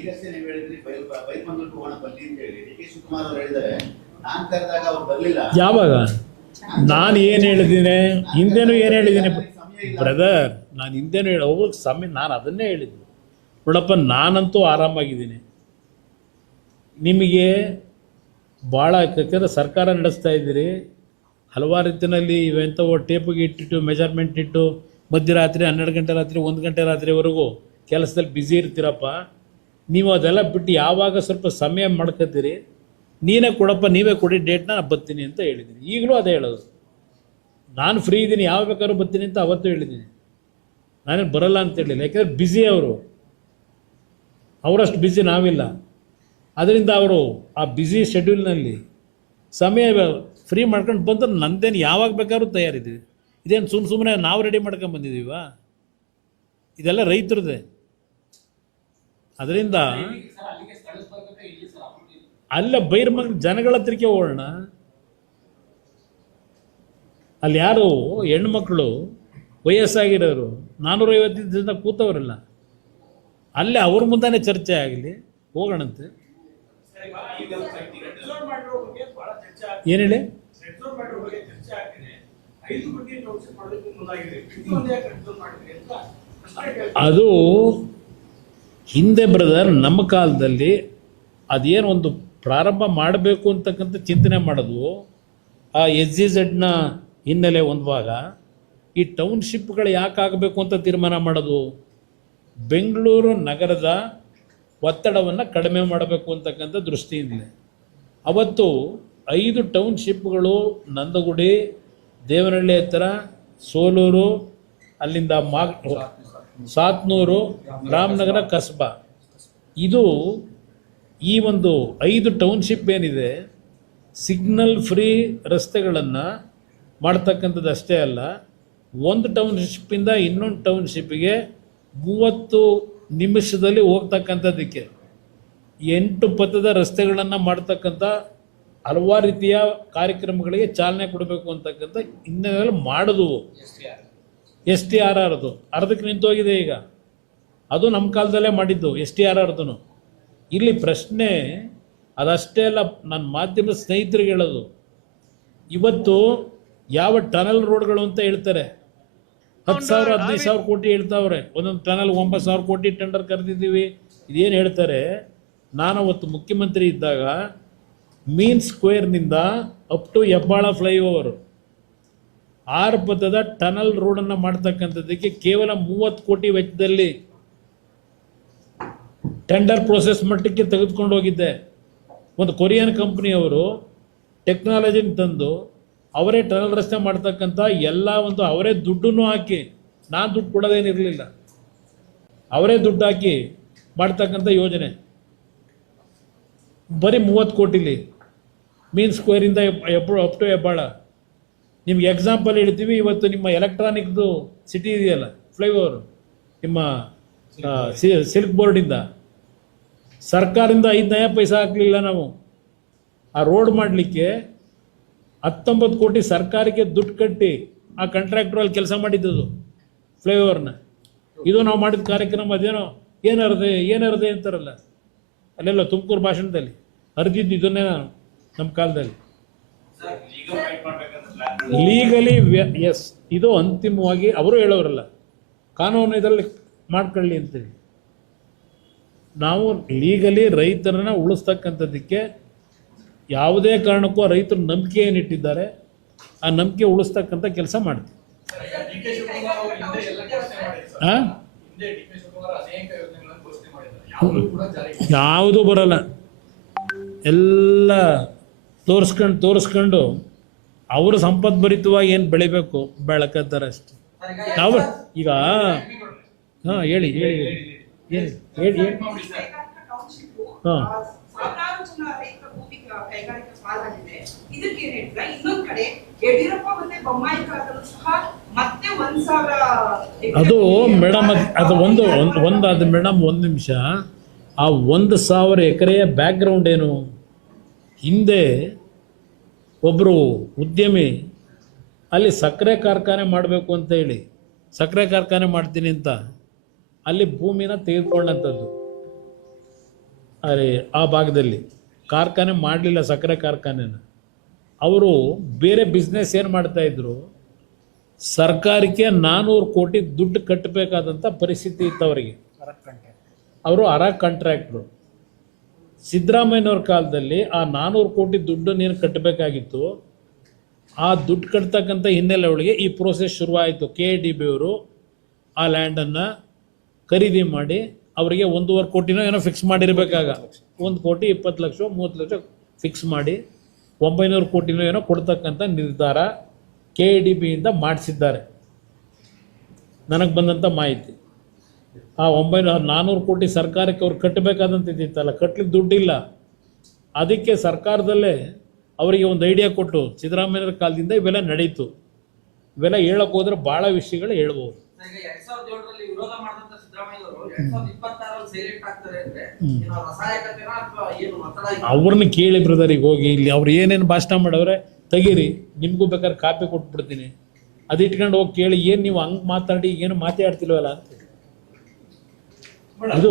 ಈಗಷ್ಟೇ ನೀವು ಹೇಳಿದ್ರಿ ಬೈರ್ಮಂಗಲಕ್ಕೆ ಹೋಗೋಣ ಬನ್ನಿ ಅಂತ ಹೇಳಿ ಡಿ ಕೆ ಶಿವಕುಮಾರ್ ಅವರು ಹೇಳಿದ್ದಾರೆ. ನಾನು ಕರೆದಾಗ ಅವ್ರು ಬರಲಿಲ್ಲ. ಯಾವಾಗ ನಾನು ಏನು ಹೇಳಿದ್ದೀನಿ, ಹಿಂದೆನೂ ಏನು ಹೇಳಿದ್ದೀನಿ ಬ್ರದರ್, ನಾನು ಹಿಂದೆನೂ ಹೇಳಿ ಹೋಗೋಕ್ಕೆ ಸಮಯ, ನಾನು ಅದನ್ನೇ ಹೇಳಿದ್ದು. ನೋಡಪ್ಪ, ನಾನಂತೂ ಆರಾಮಾಗಿದ್ದೀನಿ. ನಿಮಗೆ ಭಾಳ ಯಾಕಂದರೆ ಸರ್ಕಾರ ನಡೆಸ್ತಾ ಇದ್ದೀರಿ, ಹಲವಾರು ರೀತಿಯಲ್ಲಿ ಇವೆಂಥವು ಟೇಪಿಗೆ ಇಟ್ಟಿಟ್ಟು ಮೆಜರ್ಮೆಂಟ್ ಇಟ್ಟು ಮಧ್ಯರಾತ್ರಿ 12 ಗಂಟೆ ರಾತ್ರಿ 1 ಗಂಟೆ ರಾತ್ರಿವರೆಗೂ ಕೆಲಸದಲ್ಲಿ ಬ್ಯುಸಿ ಇರ್ತೀರಪ್ಪ. ನೀವು ಅದೆಲ್ಲ ಬಿಟ್ಟು ಯಾವಾಗ ಸ್ವಲ್ಪ ಸಮಯ ಮಾಡ್ಕೊತೀರಿ, ನೀನೇ ಕೊಡಪ್ಪ, ನೀವೇ ಕೊಡಿ ಡೇಟ್ನ, ನಾನು ಬರ್ತೀನಿ ಅಂತ ಹೇಳಿದ್ದೀನಿ. ಈಗಲೂ ಅದೇ ಹೇಳೋದು, ನಾನು ಫ್ರೀ ಇದ್ದೀನಿ, ಯಾವ ಬೇಕಾದ್ರೂ ಬರ್ತೀನಿ ಅಂತ ಅವತ್ತು ಹೇಳಿದ್ದೀನಿ. ನಾನೇನು ಬರಲ್ಲ ಅಂತ ಹೇಳಿಲ್ಲ, ಯಾಕೆಂದರೆ ಬ್ಯುಸಿ ಅವರಷ್ಟು ಬ್ಯುಸಿ ನಾವಿಲ್ಲ. ಅದರಿಂದ ಅವರು ಆ ಬ್ಯುಸಿ ಶೆಡ್ಯೂಲ್ನಲ್ಲಿ ಸಮಯ ಫ್ರೀ ಮಾಡ್ಕೊಂಡು ಬಂದ್ರೆ ನಂದೇನು ಯಾವಾಗ ಬೇಕಾದ್ರೂ ತಯಾರಿದ್ದೀವಿ. ಇದೇನು ಸುಮ್ಮನೆ ನಾವು ರೆಡಿ ಮಾಡ್ಕೊಂಡು ಬಂದಿದ್ದೀವ? ಇದೆಲ್ಲ ರೈತರದೇ. ಅದರಿಂದ ಅಲ್ಲ ಬೈರ್ಮಂಗ್ ಜನಗಳ ಹತ್ರಕ್ಕೆ ಹೋಗೋಣ. ಅಲ್ಲಿ ಯಾರು ಹೆಣ್ಮಕ್ಳು ವಯಸ್ಸಾಗಿರೋರು 450 ದಿವಸದಿಂದ ಕೂತವರಲ್ಲ, ಅಲ್ಲೇ ಅವ್ರ ಮುಂದಾನೆ ಚರ್ಚೆ ಆಗಲಿ, ಹೋಗೋಣಂತೆ. ಏನು ಹೇಳಿ? ಅದು ಹಿಂದೆ ಬ್ರದರ್, ನಮ್ಮ ಕಾಲದಲ್ಲಿ ಅದೇನು ಒಂದು ಪ್ರಾರಂಭ ಮಾಡಬೇಕು ಅಂತಕ್ಕಂಥ ಚಿಂತನೆ ಮಾಡೋದು. ಆ SEZ ಹಿನ್ನೆಲೆ ಒಂದು ಭಾಗ, ಈ ಟೌನ್ಶಿಪ್ಗಳು ಯಾಕೆ ಆಗಬೇಕು ಅಂತ ತೀರ್ಮಾನ ಮಾಡೋದು. ಬೆಂಗಳೂರು ನಗರದ ಒತ್ತಡವನ್ನು ಕಡಿಮೆ ಮಾಡಬೇಕು ಅಂತಕ್ಕಂಥ ದೃಷ್ಟಿಯಿಂದಲೇ ಅವತ್ತು 5 ಟೌನ್ಶಿಪ್ಗಳು, ನಂದಗುಡಿ, ದೇವನಹಳ್ಳಿ ಹತ್ತಿರ, ಸೋಲೂರು, ಅಲ್ಲಿಂದ ಸಾತ್ನೂರು, ರಾಮನಗರ, ಕಸ್ಬಾ, ಇದು ಈ ಒಂದು 5 ಟೌನ್ಶಿಪ್ ಏನಿದೆ, ಸಿಗ್ನಲ್ ಫ್ರೀ ರಸ್ತೆಗಳನ್ನು ಮಾಡ್ತಕ್ಕಂಥದ್ದು ಅಷ್ಟೇ ಅಲ್ಲ, ಒಂದು ಟೌನ್ಶಿಪ್ಪಿಂದ ಇನ್ನೊಂದು ಟೌನ್ಶಿಪ್ಪಿಗೆ 30 ನಿಮಿಷದಲ್ಲಿ ಹೋಗ್ತಕ್ಕಂಥದ್ದಕ್ಕೆ 8 ಪಥದ ರಸ್ತೆಗಳನ್ನು ಮಾಡ್ತಕ್ಕಂಥ ಹಲವಾರು ರೀತಿಯ ಕಾರ್ಯಕ್ರಮಗಳಿಗೆ ಚಾಲನೆ ಕೊಡಬೇಕು ಅಂತಕ್ಕಂಥ ಹಿನ್ನೆಲೆಯಲ್ಲಿ ಮಾಡಿದ್ವು. STRR ಅದು ಅರ್ಧಕ್ಕೆ ನಿಂತೋಗಿದೆ ಈಗ. ಅದು ನಮ್ಮ ಕಾಲದಲ್ಲೇ ಮಾಡಿದ್ದು STRRದು. ಇಲ್ಲಿ ಪ್ರಶ್ನೆ ಅದಷ್ಟೇ ಅಲ್ಲ, ನನ್ನ ಮಾಧ್ಯಮದ ಸ್ನೇಹಿತರಿಗೆ ಹೇಳೋದು, ಇವತ್ತು ಯಾವ ಟನಲ್ ರೋಡ್ಗಳು ಅಂತ ಹೇಳ್ತಾರೆ, 10,000 15,000 ಕೋಟಿ ಹೇಳ್ತಾವ್ರೆ. ಒಂದೊಂದು ಟನಲ್ 9,000 ಕೋಟಿ ಟೆಂಡರ್ ಕರೆದಿದ್ದೀವಿ. ಇದೇನು ಹೇಳ್ತಾರೆ, ನಾನು ಅವತ್ತು ಮುಖ್ಯಮಂತ್ರಿ ಇದ್ದಾಗ ಮೀನ್ ಸ್ಕ್ವೇರ್ನಿಂದ ಅಪ್ ಟು ಹೆಬ್ಬಾಳ ಫ್ಲೈಓವರ್ 6 ಪಥದ ಟನಲ್ ರೋಡನ್ನು ಮಾಡ್ತಕ್ಕಂಥದ್ದಕ್ಕೆ ಕೇವಲ 30 ಕೋಟಿ ವೆಚ್ಚದಲ್ಲಿ ಟೆಂಡರ್ ಪ್ರೋಸೆಸ್ ಮಟ್ಟಕ್ಕೆ ತೆಗೆದುಕೊಂಡು ಹೋಗಿದ್ದೆ. ಒಂದು ಕೊರಿಯನ್ ಕಂಪ್ನಿಯವರು ಟೆಕ್ನಾಲಜಿನ ತಂದು ಅವರೇ ಟನಲ್ ರಸ್ತೆ ಮಾಡ್ತಕ್ಕಂಥ ಎಲ್ಲ ಒಂದು ಅವರೇ ದುಡ್ಡನ್ನು ಹಾಕಿ, ನಾನು ದುಡ್ಡು ಕೊಡೋದೇನಿರಲಿಲ್ಲ, ಅವರೇ ದುಡ್ಡು ಹಾಕಿ ಮಾಡ್ತಕ್ಕಂಥ ಯೋಜನೆ ಬರೀ 30 ಕೋಟಿಲಿ ಮೀನ್ ಸ್ಕ್ವೇರಿಂದ ಅಪ್ ಟು ಹೆಬ್ಬಾಳ. ನಿಮ್ಗೆ ಎಕ್ಸಾಂಪಲ್ ಹೇಳ್ತೀವಿ, ಇವತ್ತು ನಿಮ್ಮ ಎಲೆಕ್ಟ್ರಾನಿಕ್ದು ಸಿಟಿ ಇದೆಯಲ್ಲ ಫ್ಲೈಓವರ್, ನಿಮ್ಮ ಸಿಲ್ಕ್ ಬೋರ್ಡಿಂದ ಸರ್ಕಾರದಿಂದ 5 ಪೈಸೆ ಹಾಕಲಿಲ್ಲ ನಾವು. ಆ ರೋಡ್ ಮಾಡಲಿಕ್ಕೆ 19 ಕೋಟಿ ಸರ್ಕಾರಕ್ಕೆ ದುಡ್ಡು ಕಟ್ಟಿ ಆ ಕಾಂಟ್ರಾಕ್ಟ್ರಲ್ಲಿ ಕೆಲಸ ಮಾಡಿದ್ದದು ಫ್ಲೈಓವರ್ನ. ಇದು ನಾವು ಮಾಡಿದ ಕಾರ್ಯಕ್ರಮ. ಅದೇನೋ ಏನರದೆ ಅಂತಾರಲ್ಲ, ಅಲ್ಲೆಲ್ಲ ತುಮಕೂರು ಭಾಷಣದಲ್ಲಿ ಅರ್ಜಿದ್ದು ಇದನ್ನೇ ನಾನು ನಮ್ಮ ಕಾಲದಲ್ಲಿ ಲೀಗಲಿ ಎಸ್, ಇದು ಅಂತಿಮವಾಗಿ ಅವರು ಹೇಳೋರಲ್ಲ, ಕಾನೂನು ಇದರಲ್ಲಿ ಮಾಡ್ಕೊಳ್ಳಿ ಅಂತೇಳಿ. ನಾವು ಲೀಗಲಿ ರೈತರನ್ನ ಉಳಿಸ್ತಕ್ಕಂಥದ್ದಕ್ಕೆ ಯಾವುದೇ ಕಾರಣಕ್ಕೂ ರೈತರು ನಂಬಿಕೆ ಏನಿಟ್ಟಿದ್ದಾರೆ ಆ ನಂಬಿಕೆ ಉಳಿಸ್ತಕ್ಕಂಥ ಕೆಲಸ ಮಾಡ್ತೀವಿ. ಯಾವುದೂ ಬರಲ್ಲ, ಎಲ್ಲ ತೋರಿಸ್ಕೊಂಡು ಅವರು ಸಂಪದ್ಭರಿತವಾಗಿ ಏನು ಬೆಳಿಬೇಕು ಬೆಳಕತ್ತಾರೆ ಅಷ್ಟೆ. ನಾವು ಈಗ ಹೇಳಿ ಹಾಂ, ಅದು ಮೇಡಮ್, ಅದು ಒಂದು ಅದು ಮೇಡಮ್, 1 ನಿಮಿಷ. ಆ 1,000 ಎಕರೆಯ ಬ್ಯಾಕ್ಗ್ರೌಂಡ್ ಏನು? ಹಿಂದೆ ಒಬ್ಬರು ಉದ್ಯಮಿ ಅಲ್ಲಿ ಸಕ್ಕರೆ ಕಾರ್ಖಾನೆ ಮಾಡಬೇಕು ಅಂತ ಹೇಳಿ, ಸಕ್ಕರೆ ಕಾರ್ಖಾನೆ ಮಾಡ್ತೀನಿ ಅಂತ ಅಲ್ಲಿ ಭೂಮಿನ ತೆಗೆದುಕೊಂಡಂಥದ್ದು. ಆ ಭಾಗದಲ್ಲಿ ಕಾರ್ಖಾನೆ ಮಾಡಲಿಲ್ಲ, ಸಕ್ಕರೆ ಕಾರ್ಖಾನೆನ. ಅವರು ಬೇರೆ ಬಿಸ್ನೆಸ್ ಏನು ಮಾಡ್ತಾಯಿದ್ರು, ಸರ್ಕಾರಕ್ಕೆ 400 ಕೋಟಿ ದುಡ್ಡು ಕಟ್ಟಬೇಕಾದಂಥ ಪರಿಸ್ಥಿತಿ ಇತ್ತು ಅವರಿಗೆ. ಅವರು ಕಾಂಟ್ರಾಕ್ಟ್ರು. ಸಿದ್ದರಾಮಯ್ಯನವ್ರ ಕಾಲದಲ್ಲಿ ಆ 400 ಕೋಟಿ ದುಡ್ಡನ್ನು ಏನು ಕಟ್ಟಬೇಕಾಗಿತ್ತು, ಆ ದುಡ್ಡು ಕಟ್ತಕ್ಕಂಥ ಹಿನ್ನೆಲೆ ಒಳಗೆ ಈ ಪ್ರೋಸೆಸ್ ಶುರುವಾಯಿತು. KDB ಅವರು ಆ ಲ್ಯಾಂಡನ್ನು ಖರೀದಿ ಮಾಡಿ ಅವರಿಗೆ 1.5 ಕೋಟಿನೋ ಏನೋ ಫಿಕ್ಸ್ ಮಾಡಿರಬೇಕಾಗ, 1 ಕೋಟಿ 20 ಲಕ್ಷ 30 ಲಕ್ಷ ಫಿಕ್ಸ್ ಮಾಡಿ 900 ಕೋಟಿನೋ ಏನೋ ಕೊಡ್ತಕ್ಕಂಥ ನಿರ್ಧಾರ KDBಯಿಂದ ಮಾಡಿಸಿದ್ದಾರೆ, ನನಗೆ ಬಂದಂಥ ಮಾಹಿತಿ. ಆ 400 ಕೋಟಿ ಸರ್ಕಾರಕ್ಕೆ ಅವ್ರು ಕಟ್ಟಬೇಕಾದಂತಿತ್ತಲ್ಲ, ಕಟ್ಟಲಿಕ್ಕೆ ದುಡ್ಡಿಲ್ಲ. ಅದಕ್ಕೆ ಸರ್ಕಾರದಲ್ಲೇ ಅವರಿಗೆ ಒಂದು ಐಡಿಯಾ ಕೊಟ್ಟು ಸಿದ್ದರಾಮಯ್ಯರ ಕಾಲದಿಂದ ಇವೆಲ್ಲ ನಡೀತು. ಇವೆಲ್ಲ ಹೇಳಕ್ಕೆ ಹೋದ್ರೆ ಭಾಳ ವಿಷಯಗಳು ಹೇಳ್ಬೋದು. ಅವ್ರನ್ನ ಕೇಳಿ ಬ್ರದರ್, ಈಗ ಹೋಗಿ ಇಲ್ಲಿ ಅವ್ರು ಏನೇನು ಭಾಷಣ ಮಾಡವ್ರೆ ತೆಗೀರಿ, ನಿಮಗೂ ಬೇಕಾದ್ರೆ ಕಾಪಿ ಕೊಟ್ಬಿಡ್ತೀನಿ, ಅದು ಇಟ್ಕೊಂಡು ಹೋಗಿ ಕೇಳಿ. ಏನು ನೀವು ಹಂಗೆ ಮಾತಾಡಿ ಏನು ಮಾತಾಡ್ತಿಲ್ವಲ್ಲ ಅಂತ. ಇದು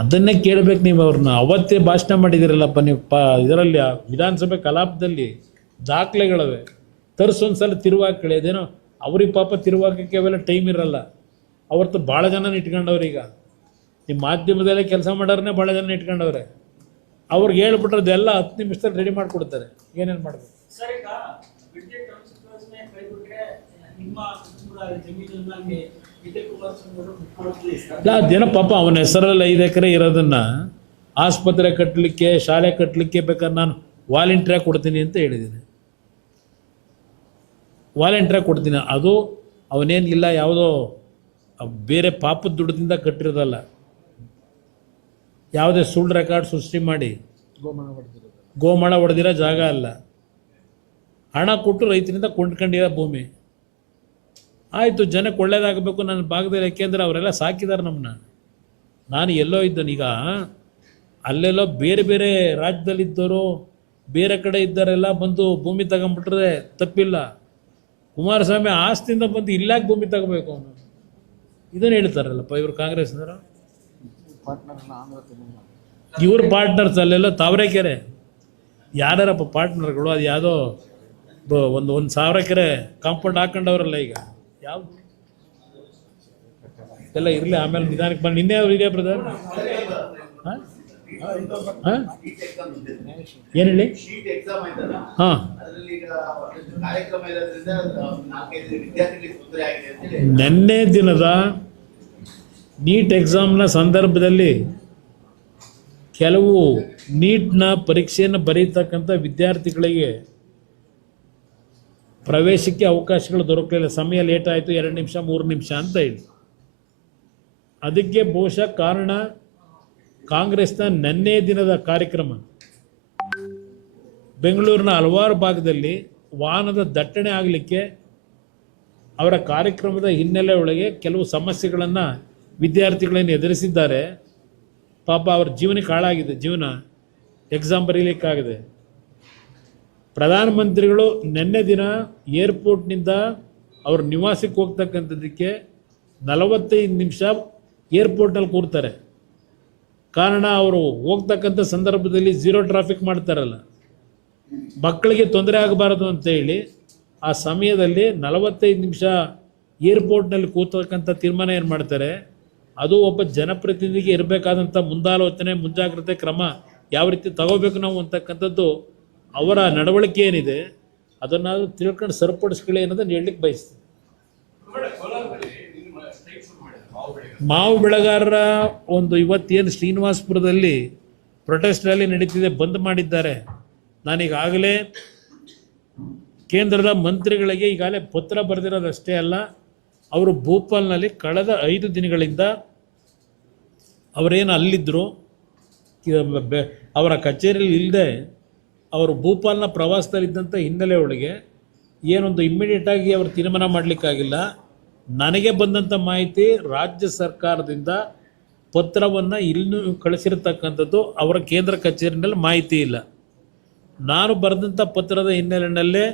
ಅದನ್ನೇ ಕೇಳಬೇಕು ನೀವು ಅವ್ರನ್ನ. ಅವತ್ತೇ ಭಾಷಣ ಮಾಡಿದಿರಲ್ಲಪ್ಪ ನೀವು ಇದರಲ್ಲಿ ವಿಧಾನಸಭೆ ಕಲಾಪದಲ್ಲಿ ದಾಖಲೆಗಳವೆ, ತರಿಸೊಂದ್ಸಲ ತಿರುವಾಗಿ ಕೇಳಿ. ಅದೇನೋ ಅವ್ರಿಗೆ ಪಾಪ ತಿರುವಾಕಕ್ಕೆ ಅವೆಲ್ಲ ಟೈಮ್ ಇರಲ್ಲ. ಅವ್ರದ್ದು ಭಾಳ ಜನ ಇಟ್ಕೊಂಡವ್ರೆ. ಈಗ ನಿಮ್ಮ ಮಾಧ್ಯಮದಲ್ಲೇ ಕೆಲಸ ಮಾಡೋರನ್ನೇ ಭಾಳ ಜನ ಇಟ್ಕೊಂಡವ್ರೆ. ಅವ್ರಿಗೆ ಹೇಳ್ಬಿಟ್ರೆ ಅದೆಲ್ಲ 10 ನಿಮಿಷದಲ್ಲಿ ರೆಡಿ ಮಾಡಿಕೊಡ್ತಾರೆ, ಏನೇನು ಮಾಡಬೇಕು. ಅದೇನೋ ಪಾಪ ಅವನ ಹೆಸರಲ್ಲಿ 5 ಎಕರೆ ಇರೋದನ್ನ ಆಸ್ಪತ್ರೆ ಕಟ್ಟಲಿಕ್ಕೆ, ಶಾಲೆ ಕಟ್ಟಲಿಕ್ಕೆ ಬೇಕಾದ್ರೆ ನಾನು ವಾಲಂಟಿಯರ್ ಕೊಡ್ತೀನಿ ಅಂತ ಹೇಳಿದ್ದೀನಿ. ವಾಲಂಟಿಯರ್ ಕೊಡ್ತೀನಿ, ಅದು ಅವನೇನಿಲ್ಲ ಯಾವುದೋ ಬೇರೆ ಪಾಪದ ದುಡ್ಡದಿಂದ ಕಟ್ಟಿರೋದಲ್ಲ, ಯಾವುದೇ ಸುಳ್ಳು ರೆಕಾರ್ಡ್ ಸೃಷ್ಟಿ ಮಾಡಿ ಗೋಮಾಳ ಹೊಡೆದಿರೋ ಜಾಗ ಅಲ್ಲ. ಹಣ ಕೊಟ್ಟು ರೈತರಿಂದ ಕೊಂಡ್ಕೊಂಡಿರೋ ಭೂಮಿ. ಆಯಿತು, ಜನಕ್ಕೆ ಒಳ್ಳೇದಾಗಬೇಕು ನನ್ನ ಭಾಗದಲ್ಲಿ, ಯಾಕೆಂದರೆ ಅವರೆಲ್ಲ ಸಾಕಿದ್ದಾರೆ ನಮ್ಮನ್ನ. ನಾನು ಎಲ್ಲೋ ಇದ್ದನು, ಈಗ ಅಲ್ಲೆಲ್ಲೋ ಬೇರೆ ಬೇರೆ ರಾಜ್ಯದಲ್ಲಿದ್ದವರು ಬೇರೆ ಕಡೆ ಇದ್ದಾರೆಲ್ಲ ಬಂದು ಭೂಮಿ ತಗೊಂಡ್ಬಿಟ್ರೆ ತಪ್ಪಿಲ್ಲ. ಕುಮಾರಸ್ವಾಮಿ ಆಸ್ತಿಯಿಂದ ಬಂದು ಇಲ್ಲಾಕೆ ಭೂಮಿ ತಗೋಬೇಕು ಅವನು, ಇದನ್ನು ಹೇಳ್ತಾರಲ್ಲಪ್ಪ ಇವರು ಕಾಂಗ್ರೆಸ್ನವರು. ಇವ್ರ ಪಾರ್ಟ್ನರ್ಸ್ ಅಲ್ಲೆಲ್ಲ ತಾವರೆಕೆರೆ ಯಾರ್ಯಾರಪ್ಪ ಪಾರ್ಟ್ನರ್ಗಳು, ಅದು ಯಾವುದೋ ಒಂದು 1,000 ಎಕರೆ ಕಾಂಪೌಂಡ್ ಹಾಕೊಂಡವ್ರಲ್ಲ. ಈಗ ಯಾವುದು ಎಲ್ಲ ಇರಲಿ, ಆಮೇಲೆ ನಿಧಾನಕ್ಕೆ ಬಂದು ನಿನ್ನೆ ಅವ್ರು ಇದೆಯಾ ಬ್ರದರ್? ಏನು ಹೇಳಿ? ಹಾಂ, ನಿನ್ನೆ ದಿನದ ನೀಟ್ ಎಕ್ಸಾಮ್ನ ಸಂದರ್ಭದಲ್ಲಿ ಕೆಲವು ನೀಟ್ನ ಪರೀಕ್ಷೆಯನ್ನು ಬರೀತಕ್ಕಂಥ ವಿದ್ಯಾರ್ಥಿಗಳಿಗೆ ಪ್ರವೇಶಕ್ಕೆ ಅವಕಾಶಗಳು ದೊರಕಲಿಲ್ಲ. ಸಮಯ ಲೇಟ್ ಆಯಿತು, 2 ನಿಮಿಷ 3 ನಿಮಿಷ ಅಂತ ಹೇಳಿ. ಅದಕ್ಕೆ ಬಹುಶಃ ಕಾರಣ ಕಾಂಗ್ರೆಸ್ನ ನಿನ್ನೆ ದಿನದ ಕಾರ್ಯಕ್ರಮ. ಬೆಂಗಳೂರಿನ ಹಲವಾರು ಭಾಗದಲ್ಲಿ ವಾಹನದ ದಟ್ಟಣೆ ಆಗಲಿಕ್ಕೆ ಅವರ ಕಾರ್ಯಕ್ರಮದ ಹಿನ್ನೆಲೆ ಒಳಗೆ ಕೆಲವು ಸಮಸ್ಯೆಗಳನ್ನು ವಿದ್ಯಾರ್ಥಿಗಳನ್ನು ಎದುರಿಸಿದ್ದಾರೆ. ಪಾಪ ಅವ್ರ ಜೀವನಕ್ಕೆ ಹಾಳಾಗಿದೆ, ಜೀವನ ಎಕ್ಸಾಮ್ ಬರೀಲಿಕ್ಕಾಗಿದೆ. ಪ್ರಧಾನಮಂತ್ರಿಗಳು ನಿನ್ನೆ ದಿನ ಏರ್ಪೋರ್ಟ್ನಿಂದ ಅವ್ರ ನಿವಾಸಕ್ಕೆ ಹೋಗ್ತಕ್ಕಂಥದ್ದಕ್ಕೆ 45 ನಿಮಿಷ ಏರ್ಪೋರ್ಟ್ನಲ್ಲಿ ಕೂರ್ತಾರೆ. ಕಾರಣ ಅವರು ಹೋಗ್ತಕ್ಕಂಥ ಸಂದರ್ಭದಲ್ಲಿ 0 ಟ್ರಾಫಿಕ್ ಮಾಡ್ತಾರಲ್ಲ, ಮಕ್ಕಳಿಗೆ ತೊಂದರೆ ಆಗಬಾರದು ಅಂತೇಳಿ ಆ ಸಮಯದಲ್ಲಿ 45 ನಿಮಿಷ ಏರ್ಪೋರ್ಟ್ನಲ್ಲಿ ಕೂತಕ್ಕಂಥ ತೀರ್ಮಾನ ಏನು ಮಾಡ್ತಾರೆ. ಅದು ಒಬ್ಬ ಜನಪ್ರತಿನಿಧಿಗೆ ಇರಬೇಕಾದಂಥ ಮುಂದಾಲೋಚನೆ, ಮುಂಜಾಗ್ರತೆ ಕ್ರಮ ಯಾವ ರೀತಿ ತಗೋಬೇಕು ನಾವು ಅಂತಕ್ಕಂಥದ್ದು ಅವರ ನಡವಳಿಕೆ ಏನಿದೆ ಅದನ್ನು ತಿಳ್ಕೊಂಡು ಸರಿಪಡಿಸ್ಕೊಳ್ಳಿ ಅನ್ನೋದನ್ನು ಹೇಳಲಿಕ್ಕೆ ಬಯಸ್ತೀನಿ. ಮಾವು ಬೆಳೆಗಾರರ ಒಂದು ಇವತ್ತೇನು ಶ್ರೀನಿವಾಸಪುರದಲ್ಲಿ ಪ್ರೊಟೆಸ್ಟ್ ರ್ಯಾಲಿ ನಡೀತಿದೆ, ಬಂದ್ ಮಾಡಿದ್ದಾರೆ. ನಾನೀಗಾಗಲೇ ಕೇಂದ್ರದ ಮಂತ್ರಿಗಳಿಗೆ ಈಗಾಗಲೇ ಪತ್ರ ಬರೆದಿರೋದಷ್ಟೇ ಅಲ್ಲ, ಅವರು ಭೋಪಾಲ್ನಲ್ಲಿ ಕಳೆದ 5 ದಿನಗಳಿಂದ ಅವರೇನು ಅಲ್ಲಿದ್ದರು, ಅವರ ಕಚೇರಿಯಲ್ಲಿ ಇಲ್ಲದೆ ಅವರು ಭೋಪಾಲ್ನ ಪ್ರವಾಸದಲ್ಲಿದ್ದಂಥ ಹಿನ್ನೆಲೆ ಒಳಗೆ ಏನೊಂದು ಇಮ್ಮಿಡಿಯೇಟಾಗಿ ಅವರು ತೀರ್ಮಾನ ಮಾಡಲಿಕ್ಕಾಗಿಲ್ಲ. ನನಗೆ ಬಂದಂಥ ಮಾಹಿತಿ, ರಾಜ್ಯ ಸರ್ಕಾರದಿಂದ ಪತ್ರವನ್ನು ಇನ್ನೂ ಕಳಿಸಿರ್ತಕ್ಕಂಥದ್ದು ಅವರ ಕೇಂದ್ರ ಕಚೇರಿನಲ್ಲಿ ಮಾಹಿತಿ ಇಲ್ಲ. ನಾನು ಬರೆದಂಥ ಪತ್ರದ ಹಿನ್ನೆಲೆಯಲ್ಲೇ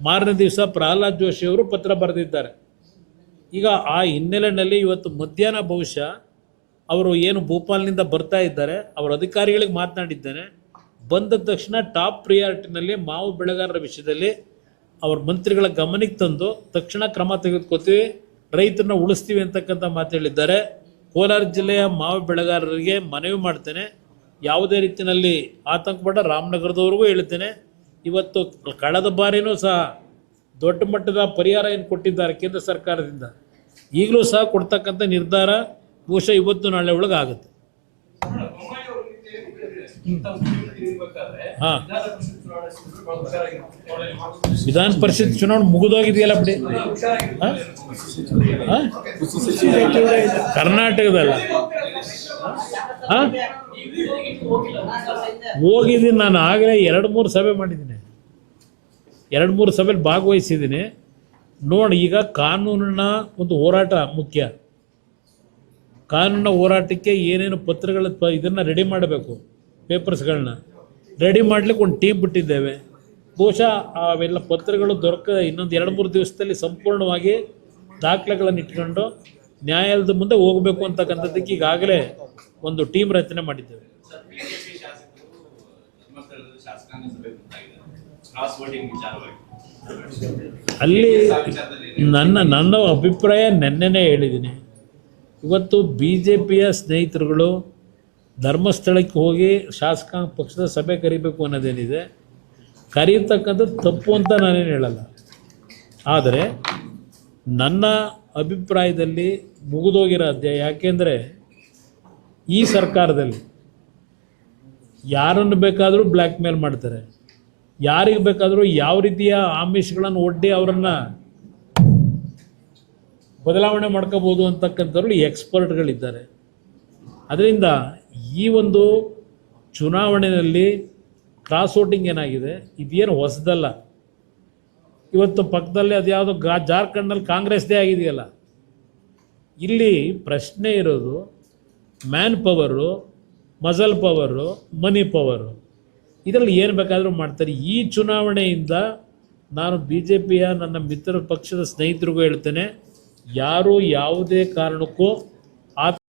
ಮಾರನೇ ದಿವಸ ಪ್ರಹ್ಲಾದ್ ಜೋಶಿ ಅವರು ಪತ್ರ ಬರೆದಿದ್ದಾರೆ. ಈಗ ಆ ಹಿನ್ನೆಲೆಯಲ್ಲಿ ಇವತ್ತು ಮಧ್ಯಾಹ್ನ ಬಹುಶಃ ಅವರು ಏನು ಭೋಪಾಲ್ನಿಂದ ಬರ್ತಾ ಇದ್ದಾರೆ ಅವರ ಅಧಿಕಾರಿಗಳಿಗೆ ಮಾತನಾಡಿದ್ದೇನೆ. ಬಂದ ತಕ್ಷಣ ಟಾಪ್ ಪ್ರಿಯಾರಿಟಿನಲ್ಲಿ ಮಾವು ಬೆಳೆಗಾರರ ವಿಷಯದಲ್ಲಿ ಅವ್ರ ಮಂತ್ರಿಗಳ ಗಮನಕ್ಕೆ ತಂದು ತಕ್ಷಣ ಕ್ರಮ ತೆಗೆದುಕೊತೀವಿ, ರೈತರನ್ನ ಉಳಿಸ್ತೀವಿ ಅಂತಕ್ಕಂಥ ಮಾತು ಹೇಳಿದ್ದಾರೆ. ಕೋಲಾರ ಜಿಲ್ಲೆಯ ಮಾವು ಬೆಳೆಗಾರರಿಗೆ ಮನವಿ ಮಾಡ್ತೇನೆ, ಯಾವುದೇ ರೀತಿಯಲ್ಲಿ ಆತಂಕಪಡ ರಾಮನಗರದವರೆಗೂ ಹೇಳ್ತೇನೆ. ಇವತ್ತು ಕಳೆದ ಬಾರಿನೂ ಸಹ ದೊಡ್ಡ ಮಟ್ಟದ ಪರಿಹಾರ ಏನು ಕೊಟ್ಟಿದ್ದಾರೆ ಕೇಂದ್ರ ಸರ್ಕಾರದಿಂದ, ಈಗಲೂ ಸಹ ಕೊಡ್ತಕ್ಕಂಥ ನಿರ್ಧಾರ ಬಹುಶಃ ಇವತ್ತು ನಾಳೆ ಒಳಗೆ ಆಗುತ್ತೆ. ಹಾಂ, ವಿಧಾನ ಪರಿಷತ್ ಚುನಾವಣೆ ಮುಗಿದೋಗಿದೆಯಲ್ಲ ಬಿಡಿ. ಕರ್ನಾಟಕದಲ್ಲ ಹೋಗಿದ್ದೀನಿ ನಾನು, ಆಗಲೇ 2-3 ಸಭೆ ಮಾಡಿದ್ದೀನಿ, 2-3 ಸಭೆಯಲ್ಲಿ ಭಾಗವಹಿಸಿದ್ದೀನಿ. ನೋಡಿ, ಈಗ ಕಾನೂನಿನ ಒಂದು ಹೋರಾಟ ಮುಖ್ಯ. ಕಾನೂನಿನ ಹೋರಾಟಕ್ಕೆ ಏನೇನು ಪತ್ರಗಳ ಇದನ್ನು ರೆಡಿ ಮಾಡಬೇಕು, ಪೇಪರ್ಸ್ಗಳನ್ನ ರೆಡಿ ಮಾಡಲಿಕ್ಕೆ ಒಂದು ಟೀಮ್ ಬಿಟ್ಟಿದ್ದೇವೆ. ಬಹುಶಃ ಅವೆಲ್ಲ ಪತ್ರಗಳು ಇನ್ನೊಂದು 2-3 ದಿವಸದಲ್ಲಿ ಸಂಪೂರ್ಣವಾಗಿ ದಾಖಲೆಗಳನ್ನು ಇಟ್ಕೊಂಡು ನ್ಯಾಯಾಲಯದ ಮುಂದೆ ಹೋಗಬೇಕು ಅಂತಕ್ಕಂಥದ್ದಕ್ಕೆ ಈಗಾಗಲೇ ಒಂದು ಟೀಮ್ ರಚನೆ ಮಾಡಿದ್ದೇವೆ. ಅಲ್ಲಿ ನನ್ನ ಅಭಿಪ್ರಾಯ ನೆನ್ನೆನೇ ಹೇಳಿದ್ದೀನಿ. ಇವತ್ತು BJPಯ ಸ್ನೇಹಿತರುಗಳು ಧರ್ಮಸ್ಥಳಕ್ಕೆ ಹೋಗಿ ಶಾಸಕಾಂಗ ಪಕ್ಷದ ಸಭೆ ಕರಿಬೇಕು ಅನ್ನೋದೇನಿದೆ, ಕರೀತಕ್ಕಂಥದ್ದು ತಪ್ಪು ಅಂತ ನಾನೇನು ಹೇಳಲ್ಲ. ಆದರೆ ನನ್ನ ಅಭಿಪ್ರಾಯದಲ್ಲಿ ಮುಗಿದೋಗಿರೋ ಅಧ್ಯಾಯ. ಯಾಕೆಂದರೆ ಈ ಸರ್ಕಾರದಲ್ಲಿ ಯಾರನ್ನು ಬೇಕಾದರೂ ಬ್ಲ್ಯಾಕ್ ಮೇಲ್ ಮಾಡ್ತಾರೆ, ಯಾರಿಗೆ ಬೇಕಾದರೂ ಯಾವ ರೀತಿಯ ಆಮಿಷಗಳನ್ನು ಒಡ್ಡಿ ಅವರನ್ನು ಬದಲಾವಣೆ ಮಾಡ್ಕೋಬೋದು ಅಂತಕ್ಕಂಥವ್ರು ಎಕ್ಸ್ಪರ್ಟ್ಗಳಿದ್ದಾರೆ. ಅದರಿಂದ ಈ ಒಂದು ಚುನಾವಣೆಯಲ್ಲಿ ಕ್ರಾಸ್ ವೋಟಿಂಗ್ ಏನಾಗಿದೆ, ಇದೇನು ಹೊಸದಲ್ಲ. ಇವತ್ತು ಪಕ್ಕದಲ್ಲಿ ಅದು ಯಾವುದೋ ಜಾರ್ಖಂಡ್ನಲ್ಲಿ ಕಾಂಗ್ರೆಸ್ದೇ ಆಗಿದೆಯಲ್ಲ. ಇಲ್ಲಿ ಪ್ರಶ್ನೆ ಇರೋದು ಮ್ಯಾನ್ ಪವರು, ಮಜಲ್ ಪವರು, ಮನಿ ಪವರು, ಇದರಲ್ಲಿ ಏನು ಬೇಕಾದರೂ ಮಾಡ್ತಾರೆ. ಈ ಚುನಾವಣೆಯಿಂದ ನಾನು BJPಯ ನನ್ನ ಮಿತ್ರ ಪಕ್ಷದ ಸ್ನೇಹಿತರಿಗೂ ಹೇಳ್ತೇನೆ, ಯಾರೂ ಯಾವುದೇ ಕಾರಣಕ್ಕೂ